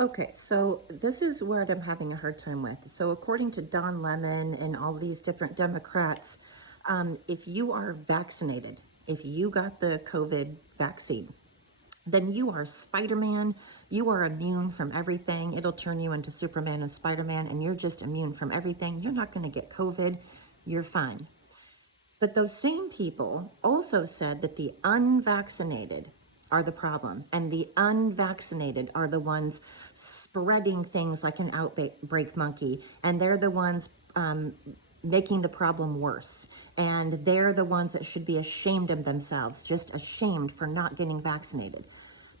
Okay, so this is what I'm having a hard time with. So according to Don Lemon and all these different Democrats, if you are vaccinated, if you got the COVID vaccine, then you are Spider-Man. You are immune from everything. It'll turn you into Superman and Spider-Man, and you're just immune from everything. You're not going to get COVID. You're fine. But those same people also said that the unvaccinated are the problem, and the unvaccinated are the ones spreading things like an outbreak monkey, and they're the ones making the problem worse. And they're the ones that should be ashamed of themselves, just ashamed for not getting vaccinated.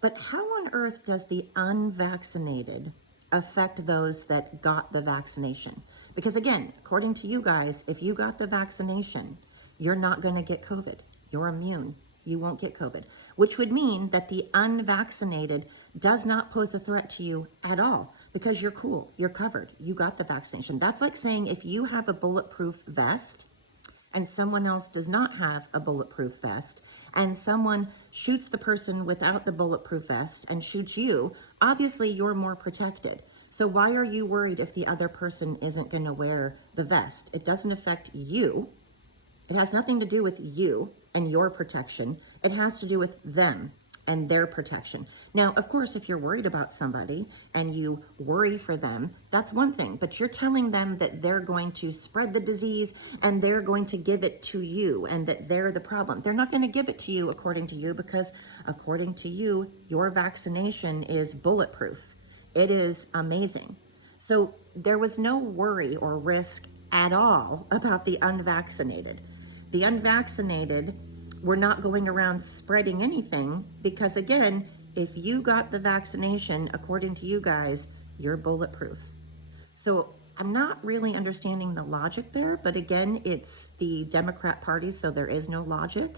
But how on earth does the unvaccinated affect those that got the vaccination? Because again, according to you guys, if you got the vaccination, you're not going to get COVID. You're immune. You won't get COVID, which would mean that the unvaccinated does not pose a threat to you at all because you're cool. You're covered. You got the vaccination. That's like saying if you have a bulletproof vest and someone else does not have a bulletproof vest, and someone shoots the person without the bulletproof vest and shoots you, obviously you're more protected. So why are you worried if the other person isn't going to wear the vest? It doesn't affect you. It has nothing to do with you and your protection. It has to do with them and their protection. Now, of course, if you're worried about somebody and you worry for them, that's one thing, but you're telling them that they're going to spread the disease and they're going to give it to you and that they're the problem. They're not going to give it to you according to you because according to you, your vaccination is bulletproof. It is amazing. So there was no worry or risk at all about the unvaccinated. The unvaccinated were not going around spreading anything because, again, if you got the vaccination, according to you guys, you're bulletproof. So I'm not really understanding the logic there, but again, it's the Democrat Party, so there is no logic.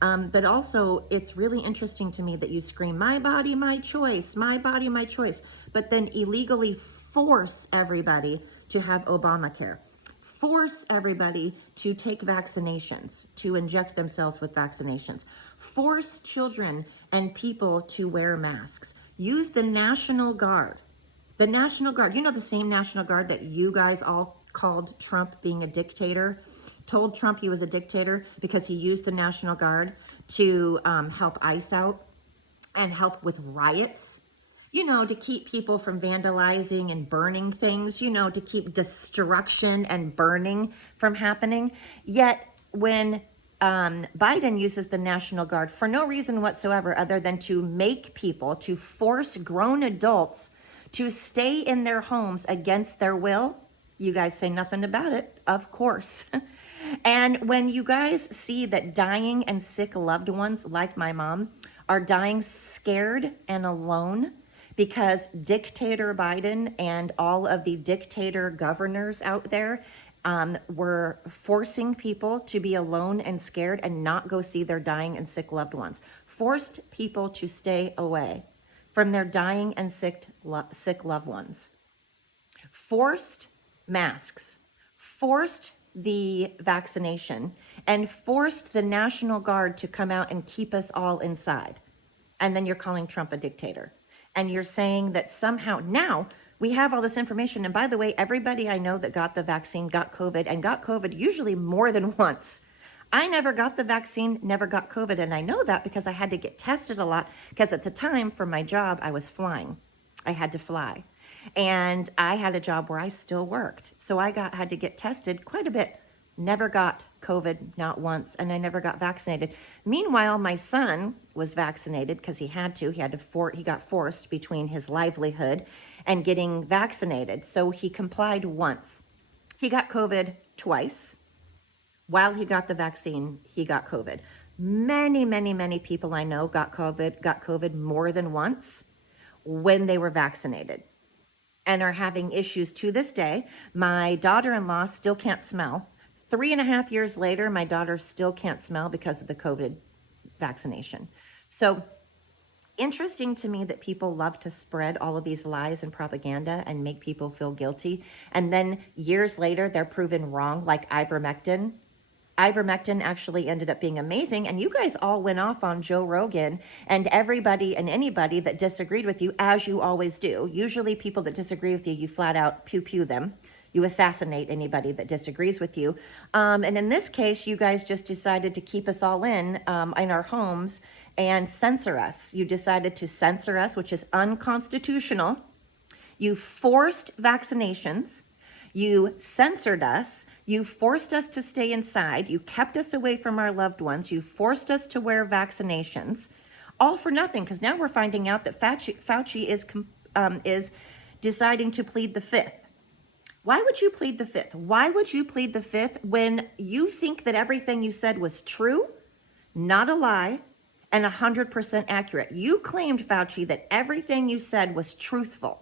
But also, it's really interesting to me that you scream, my body, my choice, my body, my choice, but then illegally force everybody to have Obamacare. Force everybody to take vaccinations, to inject themselves with vaccinations. Force children and people to wear masks. Use the National Guard. The National Guard, you know, the same National Guard that you guys all called Trump being a dictator, told Trump he was a dictator because he used the National Guard to help ICE out and help with riots, you know, to keep people from vandalizing and burning things, you know, to keep destruction and burning from happening. Yet when Biden uses the National Guard for no reason whatsoever other than to make people, to force grown adults to stay in their homes against their will, you guys say nothing about it, of course. And when you guys see that dying and sick loved ones, like my mom, are dying scared and alone because dictator Biden and all of the dictator governors out there were forcing people to be alone and scared and not go see their dying and sick loved ones, forced people to stay away from their dying and sick loved ones, forced masks, forced the vaccination, and forced the National Guard to come out and keep us all inside. And then you're calling Trump a dictator. And you're saying that somehow now we have all this information. And by the way, everybody I know that got the vaccine got COVID and got COVID usually more than once. I never got the vaccine, never got COVID. And I know that because I had to get tested a lot because at the time for my job, I was flying. I had to fly. And I had a job where I still worked. So I had to get tested quite a bit. Never got COVID, not once, and I never got vaccinated. Meanwhile, my son was vaccinated because he had to. He got forced between his livelihood and getting vaccinated. So he complied once. He got COVID twice. While he got the vaccine, he got COVID. Many, many, many people I know got COVID more than once when they were vaccinated and are having issues to this day. My daughter-in-law still can't smell. 3.5 years later, my daughter still can't smell because of the COVID vaccination. So interesting to me that people love to spread all of these lies and propaganda and make people feel guilty. And then years later, they're proven wrong, like ivermectin. Ivermectin actually ended up being amazing, and you guys all went off on Joe Rogan and everybody and anybody that disagreed with you, as you always do. Usually people that disagree with you, you flat out pew-pew them. You assassinate anybody that disagrees with you. And in this case, you guys just decided to keep us all in our homes and censor us. You decided to censor us, which is unconstitutional. You forced vaccinations. You censored us. You forced us to stay inside. You kept us away from our loved ones. You forced us to wear vaccinations, all for nothing, because now we're finding out that Fauci is deciding to plead the fifth. Why would you plead the fifth? Why would you plead the fifth when you think that everything you said was true, not a lie, and 100% accurate? You claimed, Fauci, that everything you said was truthful.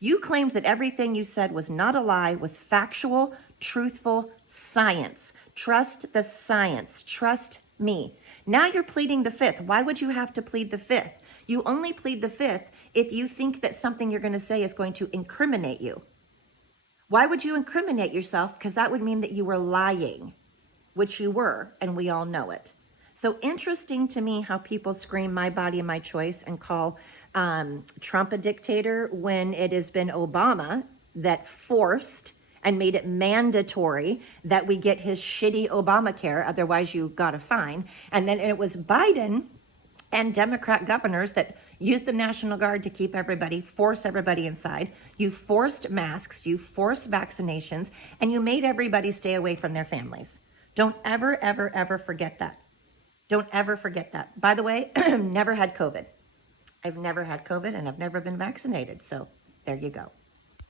You claimed that everything you said was not a lie, was factual, truthful science. Trust the science. Trust me. Now you're pleading the fifth. Why would you have to plead the fifth? You only plead the fifth if you think that something you're going to say is going to incriminate you. Why would you incriminate yourself? Because that would mean that you were lying, which you were, and we all know it. So interesting to me how people scream my body, my choice and call Trump a dictator when it has been Obama that forced and made it mandatory that we get his shitty Obamacare, otherwise you got a fine. And then it was Biden and Democrat governors that used the National Guard to keep everybody, force everybody inside. You forced masks, you forced vaccinations, and you made everybody stay away from their families. Don't ever, ever, ever forget that. Don't ever forget that. By the way, never had COVID. I've never had COVID and I've never been vaccinated. So there you go.